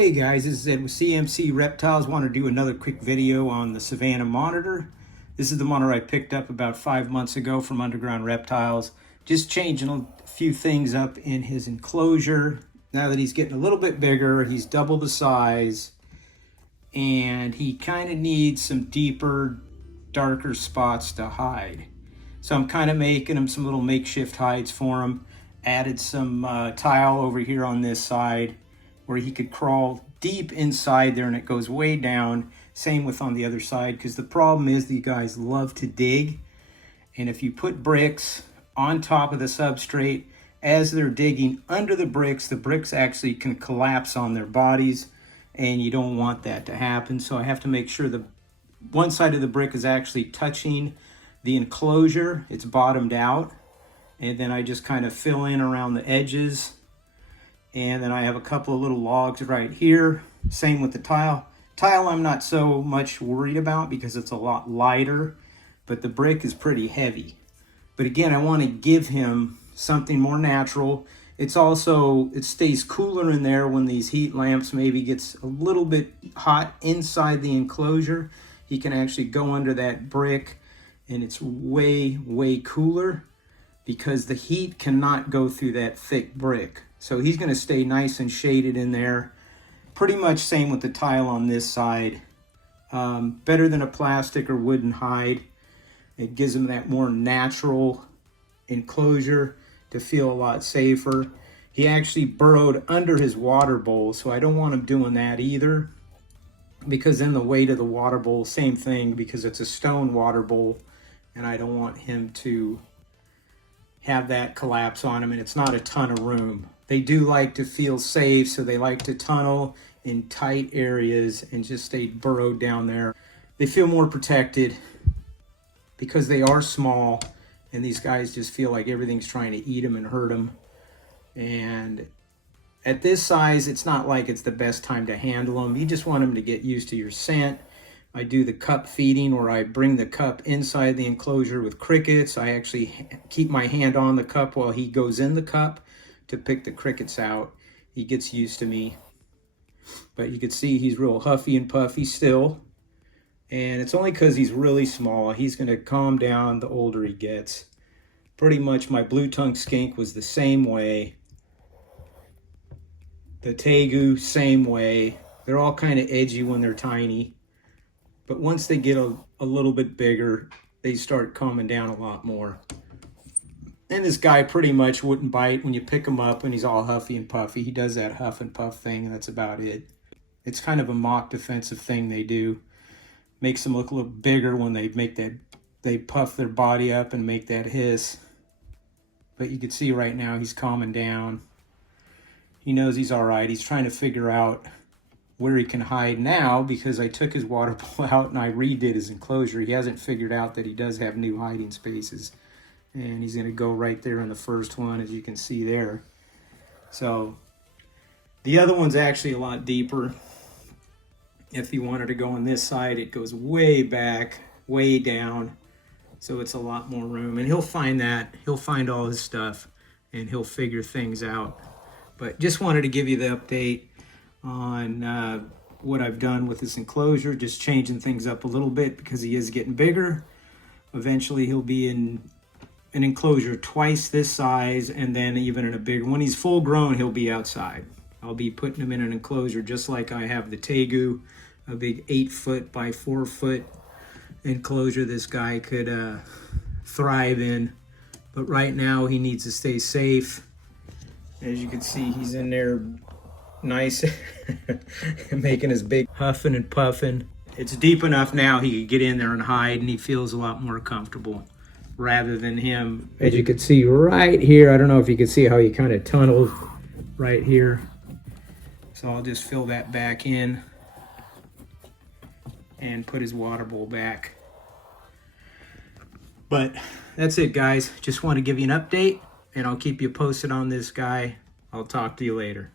Hey guys, this is Ed with CMC Reptiles. Want to do another quick video on the Savanna Monitor. This is the monitor I picked up about 5 months ago from Underground Reptiles. Just changing a few things up in his enclosure. Now that he's getting a little bit bigger, he's double the size, and he kind of needs some deeper, darker spots to hide. So I'm kind of making him some little makeshift hides for him. Added some tile over here on this side where he could crawl deep inside there and it goes way down. Same with on the other side, because the problem is these guys love to dig. And if you put bricks on top of the substrate, as they're digging under the bricks actually can collapse on their bodies, and you don't want that to happen. So I have to make sure the one side of the brick is actually touching the enclosure. It's bottomed out. And then I just kind of fill in around the edges. And then I have a couple of little logs right here. Same with the tile. Tile I'm not so much worried about because it's a lot lighter, but the brick is pretty heavy. But again, I want to give him something more natural. It's also, it stays cooler in there when these heat lamps maybe gets a little bit hot inside the enclosure. He can actually go under that brick and it's way, way cooler because the heat cannot go through that thick brick. So he's going to stay nice and shaded in there. Pretty much same with the tile on this side. Better than a plastic or wooden hide. It gives him that more natural enclosure to feel a lot safer. He actually burrowed under his water bowl, so I don't want him doing that either, because then the weight of the water bowl, same thing, because it's a stone water bowl, and I don't want him to have that collapse on him, and it's not a ton of room. They do like to feel safe, so they like to tunnel in tight areas and just stay burrowed down there. They feel more protected because they are small, and these guys just feel like everything's trying to eat them and hurt them. And at this size, it's not like it's the best time to handle them. You just want them to get used to your scent. I do the cup feeding where I bring the cup inside the enclosure with crickets. I actually keep my hand on the cup while he goes in the cup to pick the crickets out. He gets used to me. But you can see he's real huffy and puffy still. And it's only because he's really small. He's going to calm down the older he gets. Pretty much my blue-tongued skink was the same way. The tegu, same way. They're all kind of edgy when they're tiny. But once they get a little bit bigger, they start calming down a lot more. And this guy pretty much wouldn't bite when you pick him up and he's all huffy and puffy. He does that huff and puff thing, and that's about it. It's kind of a mock defensive thing they do. Makes them look a little bigger when they puff their body up and make that hiss. But you can see right now he's calming down. He knows he's all right. He's trying to figure out where he can hide now because I took his water bowl out and I redid his enclosure. He hasn't figured out that he does have new hiding spaces. And he's going to go right there in the first one, as you can see there. So the other one's actually a lot deeper. If you wanted to go on this side, it goes way back, way down. So it's a lot more room. And he'll find that. He'll find all his stuff and he'll figure things out. But just wanted to give you the update on what I've done with this enclosure. Just changing things up a little bit because he is getting bigger. Eventually he'll be in an enclosure twice this size, and then even in a bigger. When he's full grown, he'll be outside. I'll be putting him in an enclosure just like I have the tegu, a big 8-foot by 4-foot enclosure this guy could thrive in. But right now he needs to stay safe. As you can see, he's in there nice making his big huffing and puffing. It's deep enough now he could get in there and hide, and he feels a lot more comfortable rather than him. As you can see right here, I don't know if you can see how he kind of tunnels right here. So I'll just fill that back in and put his water bowl back. But that's it, guys. Just want to give you an update, and I'll keep you posted on this guy. I'll talk to you later.